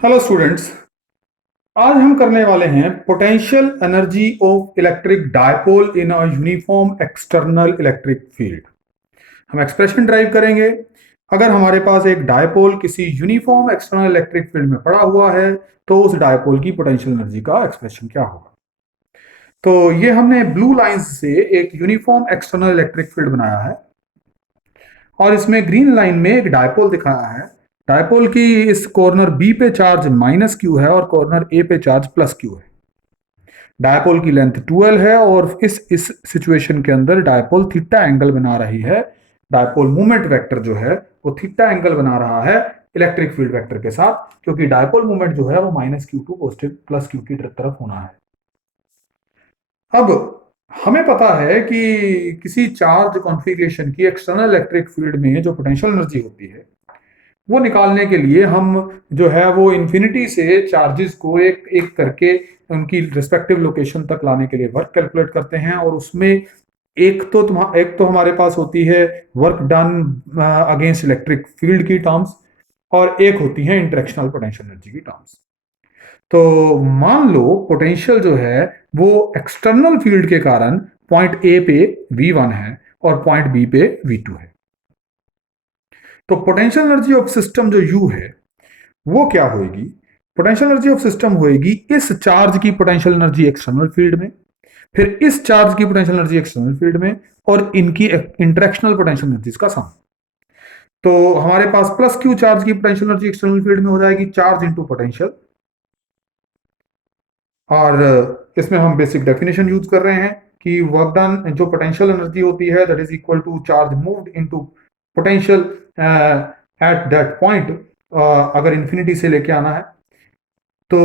Hello students. आज हम करने वाले हैं potential energy of electric dipole in a uniform external electric field. हम एक्सप्रेशन ड्राइव करेंगे। अगर हमारे पास एक डायपोल किसी यूनिफॉर्म एक्सटर्नल इलेक्ट्रिक फील्ड में पड़ा हुआ है तो उस डायपोल की पोटेंशियल एनर्जी का एक्सप्रेशन क्या होगा। तो ये हमने ब्लू लाइंस से एक यूनिफॉर्म एक्सटर्नल इलेक्ट्रिक फील्ड बनाया है और इसमें ग्रीन लाइन में एक डायपोल दिखाया है। डायपोल की इस कॉर्नर बी पे चार्ज माइनस क्यू है और कॉर्नर ए पे चार्ज प्लस क्यू है। डायपोल की लेंथ 12 है और इस सिचुएशन के अंदर डायपोल थीटा एंगल बना रही है। डायपोल मूवमेंट वेक्टर जो है वो थीटा एंगल बना रहा है इलेक्ट्रिक फील्ड वेक्टर के साथ, क्योंकि डायपोल मूवमेंट जो है वो minus Q to positive plus Q की तरफ होना है। अब हमें पता है कि किसी चार्ज कॉन्फ़िगरेशन की एक्सटर्नल इलेक्ट्रिक फील्ड में जो पोटेंशियल एनर्जी होती है वो निकालने के लिए हम जो है वो इन्फिनिटी से चार्जेस को एक एक करके उनकी रिस्पेक्टिव लोकेशन तक लाने के लिए वर्क कैलकुलेट करते हैं। और उसमें एक तो हमारे पास होती है work done against electric field की टर्म्स, और एक होती है इंटरेक्शनल पोटेंशियल एनर्जी की टर्म्स। तो मान लो पोटेंशियल जो है वो एक्सटर्नल फील्ड के कारण पॉइंट ए पे V1 है और पॉइंट बी पे V2 है। तो पोटेंशियल एनर्जी ऑफ सिस्टम जो U है वो क्या होगी। पोटेंशियल एनर्जी ऑफ सिस्टम होगी इस चार्ज की पोटेंशियल एनर्जी एक्सटर्नल फील्ड में, फिर इस चार्ज की पोटेंशियल एनर्जी एक्सटर्नल फील्ड में, और इनकी इंटरेक्शनल पोटेंशियल एनर्जीज का सम। तो हमारे पास प्लस क्यू चार्ज की पोटेंशियल एनर्जी एक्सटर्नल फील्ड में हो जाएगी चार्ज इंटू पोटेंशियल। और इसमें हम बेसिक डेफिनेशन यूज कर रहे हैं कि वर्क डन जो पोटेंशियल एनर्जी होती है that is equal to charge moved into potential at that point. अगर इन्फिनिटी से लेके आना है तो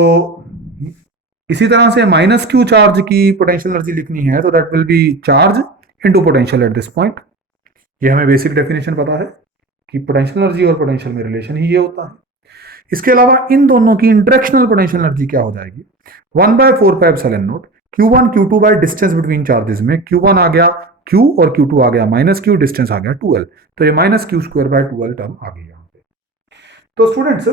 इसी तरह से माइनस क्यू चार्ज की पोटेंशियल एनर्जी लिखनी है तो that will be charge into potential at this point. ये हमें बेसिक डेफिनेशन पता है कि पोटेंशियल एनर्जी और पोटेंशियल में रिलेशन ही ये होता है। इसके अलावा इन दोनों की इंटरेक्शनल पोटेंशियल एनर्जी क्या हो जाएगी, 1/4πε0 Q1 Q2 by distance between charges में Q1 आ गया Q और Q2 आ गया माइनस क्यू, डिस्टेंस आ गया 2L। तो ये minus Q square by 2L term आ गई यहाँ पे। तो स्टूडेंट्स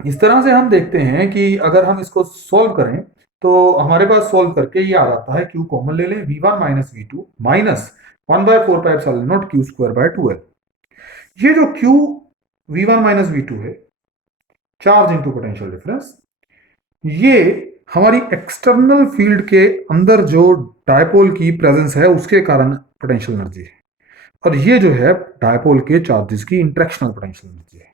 इस तरह से हम देखते हैं कि अगर हम इसको सॉल्व करें तो हमारे पास सॉल्व करके ये आ जाता है Q कॉमन ले लें V1 minus V2 minus 1/4πε0 Q square by 2L। ये जो Q V1 माइनस V2 है चार्ज इंटू पोटेंशियल डिफरेंस, ये हमारी एक्सटर्नल फील्ड के अंदर जो डायपोल की प्रेजेंस है उसके कारण पोटेंशियल एनर्जी है, और ये जो है डायपोल के चार्जेस की इंटरेक्शनल पोटेंशियल एनर्जी है।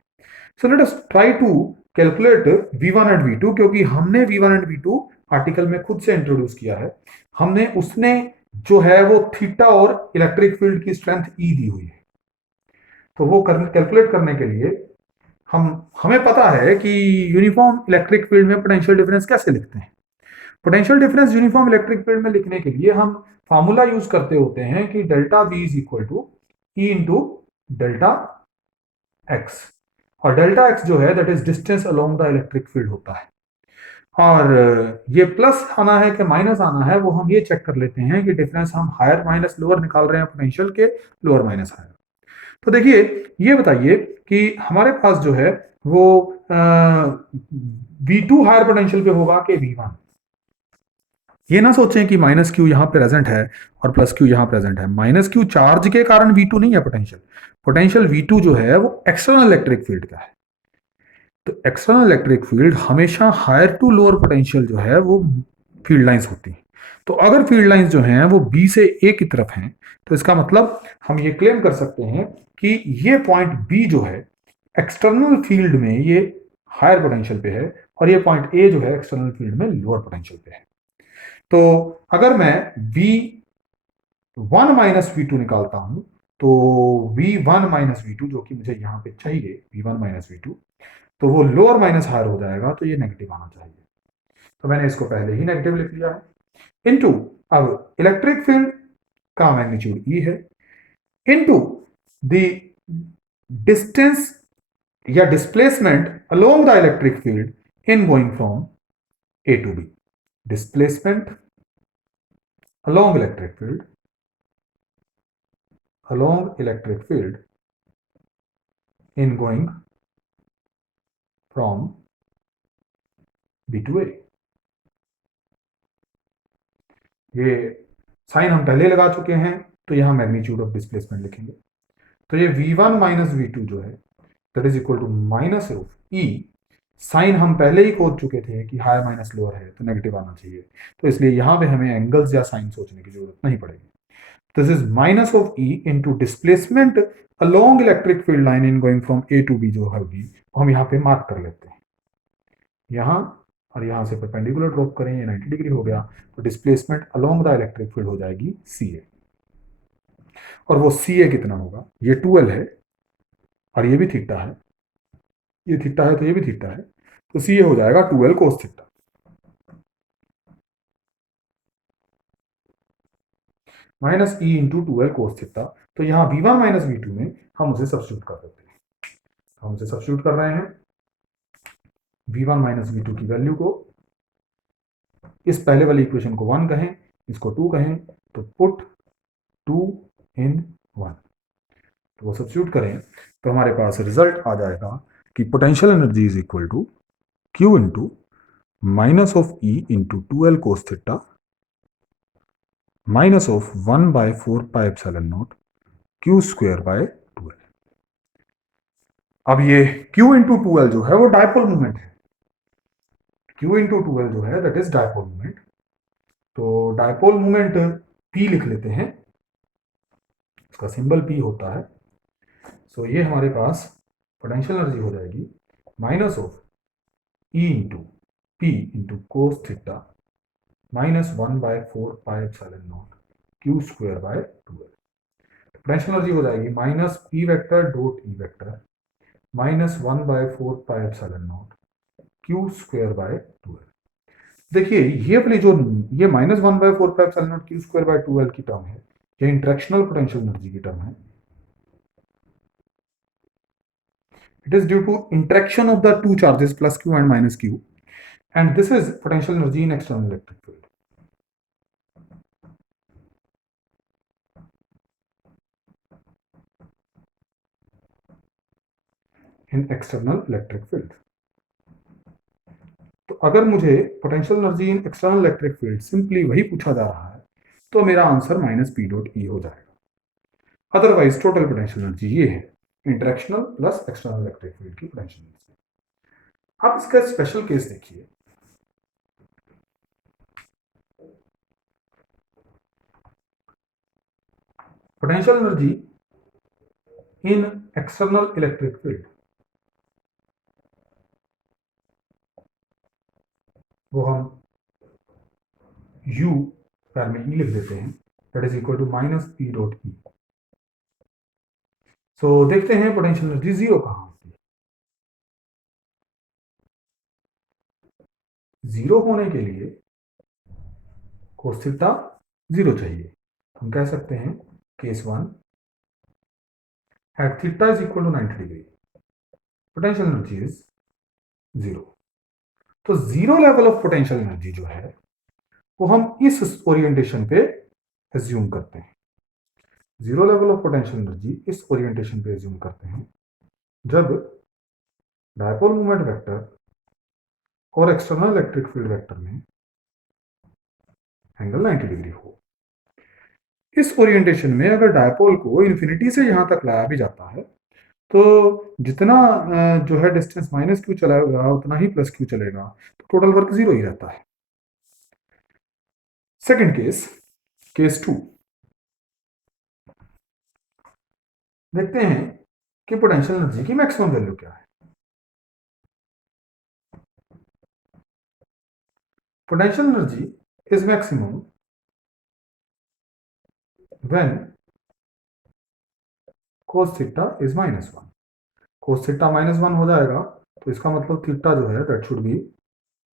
So let us try to calculate V1 and V2, क्योंकि हमने V1 एंड V2 आर्टिकल में खुद से इंट्रोड्यूस किया है। हमने उसने जो है वो थीटा और इलेक्ट्रिक फील्ड की स्ट्रेंथ E दी हुई है। तो वो कैलकुलेट करने के लिए हमें पता है कि यूनिफॉर्म इलेक्ट्रिक फील्ड में पोटेंशियल डिफरेंस कैसे लिखते हैं। Potential difference uniform electric field में लिखने के लिए हम फार्मूला यूज करते होते हैं कि delta V is equal to E into delta X. और डेल्टा एक्स जो है that is distance along the electric field होता है। और ये प्लस आना है कि माइनस आना है वो हम ये चेक कर लेते हैं कि डिफरेंस हम हायर माइनस लोअर निकाल रहे हैं पोटेंशियल के, लोअर माइनस हायर। तो देखिए ये बताइए कि हमारे पास जो है वो V2 हायर पोटेंशियल पे होगा कि V1। ये ना सोचें कि माइनस क्यू यहाँ प्रेजेंट है और प्लस क्यू यहाँ प्रेजेंट है। माइनस क्यू चार्ज के कारण V2 नहीं है पोटेंशियल। पोटेंशियल V2 जो है वो एक्सटर्नल इलेक्ट्रिक फील्ड का है। तो एक्सटर्नल इलेक्ट्रिक फील्ड हमेशा हायर टू लोअर पोटेंशियल जो है वो फील्ड लाइंस होती हैं। तो अगर फील्ड लाइंस जो हैं वो बी से ए की तरफ हैं तो इसका मतलब हम ये क्लेम कर सकते हैं कि ये पॉइंट बी जो है एक्सटर्नल फील्ड में ये हायर पोटेंशियल पे है, और ये पॉइंट ए जो है एक्सटर्नल फील्ड में लोअर पोटेंशियल पे है। तो अगर मैं V1 माइनस V2 निकालता हूं तो V1 माइनस V2 जो कि मुझे यहां पे चाहिए V1 माइनस V2, तो वो लोअर माइनस हायर हो जाएगा, तो ये नेगेटिव आना चाहिए। तो मैंने इसको पहले ही नेगेटिव लिख लिया है इनटू अब इलेक्ट्रिक फील्ड का मैग्नीट्यूड ई है इनटू द डिस्टेंस या displacement along the electric field in going from A to B. Displacement along electric field in going from V2A। ये साइन हम पहले लगा चुके हैं, तो यहां मैग्नीट्यूड ऑफ डिस्प्लेसमेंट लिखेंगे। तो ये V1 माइनस V2 जो है that is equal to minus of E। साइन हम पहले ही खोज चुके थे कि हायर माइनस लोअर है तो नेगेटिव आना चाहिए, तो इसलिए यहां पे हमें एंगल्स या साइन सोचने की जरूरत नहीं पड़ेगी। This is minus of E into displacement along electric field line in going from A to B जो होगी हम यहाँ पे मार्क कर लेते हैं। यहाँ और यहाँ से परपेंडिकुलर ड्रॉप करें, ये 90 डिग्री हो गया, तो displacement along the electric field हो जाएगी CA। और वो CA कितना होगा, ये 12 है और ये भी थीटा है, ये थीटा है तो ये भी थीटा है, तो CA हो जाएगा 12 कोस theta minus E into 12 cos theta. तो यहाँ V1 माइनस V2 में हम उसे सब्स्टिट्यूट कर देते हैं। हम उसे सब्स्टिट्यूट कर रहे हैं V1 माइनस V2 की वैल्यू को, इस पहले वाली इक्वेशन को 1 कहें, इसको 2 कहें, तो पुट 2 इन 1, तो वो सब्स्टिट्यूट करें तो हमारे पास रिजल्ट आ जाएगा कि potential energy is equal to Q into minus of E into 2L cos theta minus of 1 by 4 pi epsilon naught Q square by 2L। अब ये Q इंटू 2L जो है वो डायपोल मोमेंट है। Q इंटू 2L जो है that is dipole moment. तो dipole moment P लिख लेते हैं, इसका सिंबल P होता है। सो ये हमारे पास पोटेंशियल एनर्जी हो जाएगी minus of E into P into cos theta minus 1 by 4 pi epsilon naught Q square by 2L। Potential energy हो जाएगी minus P vector dot E vector minus 1 by 4 pi epsilon naught Q square by 2L। देखिए ये वाली जो ये minus 1 by 4 pi epsilon naught Q square by 2L की term है, ये इंटरेक्शनल पोटेंशियल एनर्जी की टर्म है। It is due to interaction of the two charges plus Q and minus Q, and this is potential energy in external electric field. In external electric field. तो अगर मुझे potential energy in external electric field simply वही पूछा जा रहा है तो मेरा answer minus P dot E हो जाएगा। अदरवाइज टोटल पोटेंशियल एनर्जी ये है, interactional plus external electric field की पोटेंशियल एनर्जी। आप इसका स्पेशल केस देखिए, potential energy in external electric field, वो हम U पैर में E लिख देते हैं, that is equal to minus P dot E। So देखते हैं पोटेंशियल एनर्जी जीरो कहां होती है। जीरो होने के लिए कोस थीटा जीरो चाहिए। हम कह सकते हैं case 1 at theta is equal to 90 degree potential energy is zero. तो zero level of potential energy जो है वो हम इस ओरिएंटेशन पे एज्यूम करते हैं। Zero level of potential energy इस ओरिएंटेशन पे एज्यूम करते हैं जब डायपोल मोमेंट वेक्टर और एक्सटर्नल इलेक्ट्रिक फील्ड वेक्टर में एंगल 90 डिग्री हो। इस ओरिएंटेशन में अगर डायपोल को इन्फिनिटी से यहां तक लाया भी जाता है तो जितना जो है डिस्टेंस माइनस क्यू चलेगा उतना ही प्लस क्यू चलेगा, तो टोटल वर्क जीरो ही रहता है। सेकंड केस, केस 2, देखते हैं कि पोटेंशियल एनर्जी की मैक्सिमम वैल्यू क्या है। Potential energy is maximum when cos theta is minus 1। cos theta minus 1 हो जाएगा तो इसका मतलब थीटा जो है दैट शुड बी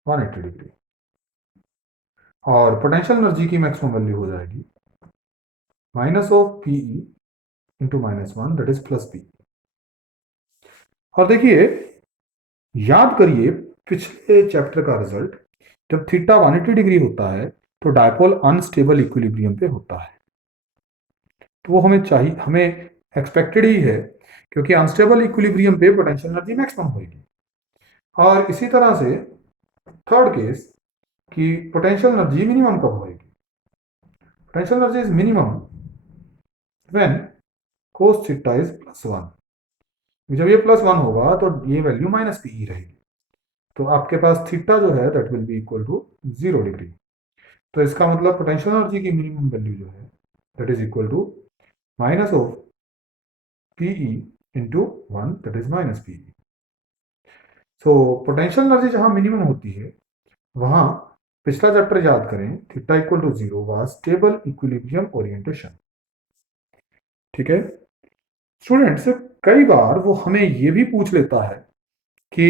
180 डिग्री, और पोटेंशियल एनर्जी की मैक्सिमम वैल्यू हो जाएगी minus of PE into minus 1 that is plus P। और देखिए याद करिए पिछले चैप्टर का रिजल्ट, जब थीटा 180 डिग्री होता है तो डायपोल अनस्टेबल इक्विलिब्रियम पे होता है, तो वो हमें चाहिए, हमें एक्सपेक्टेड ही है क्योंकि अनस्टेबल इक्विलिब्रियम पे पोटेंशियल एनर्जी मैक्सिमम होगी। और इसी तरह से थर्ड केस कि पोटेंशियल एनर्जी मिनिमम कब होएगी? Potential energy is minimum when cos theta is +1। जब ये +1 होगा तो ये वैल्यू -PE रहेगी, तो आपके पास थीटा जो है that will be equal to 0 degree. तो इसका मतलब पोटेंशियल एनर्जी की मिनिमम वैल्यू जो है that is equal to minus of PE into 1 that is -PE। So potential energy जहां मिनिमम होती है वहां पिछला चैप्टर याद करें, theta equal to 0 was stable equilibrium orientation. ठीक है स्टूडेंट्स, कई बार वो हमें ये भी पूछ लेता है कि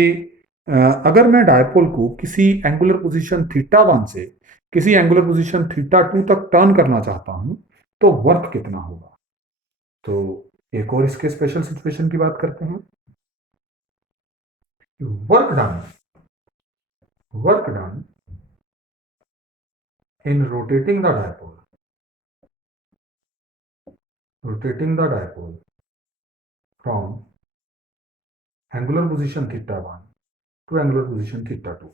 अगर मैं डायपोल को किसी एंगुलर पोजीशन θ1 से किसी एंगुलर पोजीशन θ2 तक टर्न करना चाहता हूं तो वर्क कितना होगा? तो एक और इसके स्पेशल सिचुएशन की बात करते हैं। Work done in rotating the dipole from angular position θ1 to angular position θ2।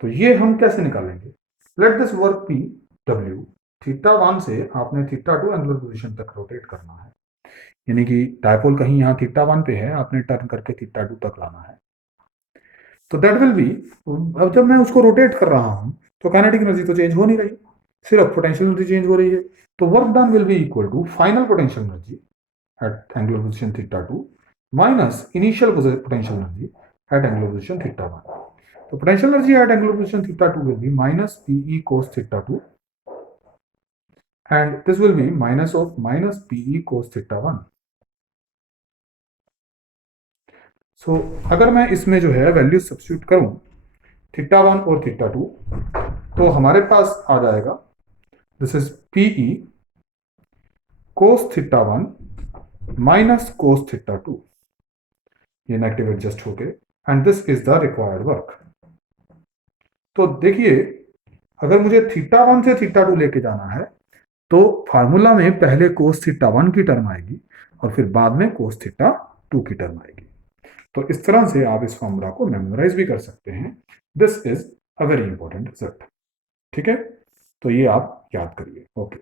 तो ये हम कैसे निकालेंगे? Let this work be W। θ1 से आपने θ2 एंगुलर पोजीशन तक रोटेट करना है, यानी कि डायपोल कहीं यहाँ θ1 पे है, आपने टर्न करके θ2 तक लाना है। तो दैट विल बी, अब जब मैं उसको रोटेट कर रहा हूं तो काइनेटिक एनर्जी तो चेंज हो नहीं रही, सिर्फ पोटेंशियल एनर्जी चेंज हो रही है। तो work done will be equal to final potential energy at angular position θ2 minus initial potential energy at angular position θ1। तो potential energy at angular position θ2 will be minus PE cos θ2 and this will be minus of minus PE cos θ1। सो अगर मैं इसमें जो है value substitute करूं θ1 और θ2 तो हमारे पास आ जाएगा this is PE cos θ1 minus cos θ2, ये नेगेटिव एडजस्ट हो गए, and this is the required work. तो देखिए अगर मुझे θ1 से θ2 लेके जाना है तो फार्मूला में पहले cos θ1 की टर्म आएगी और फिर बाद में cos θ2 की टर्म आएगी। तो इस तरह से आप इस फॉर्मूला को मेमोराइज भी कर सकते हैं। This is a very important result. ठीक है, तो ये आप याद करिए। ओके।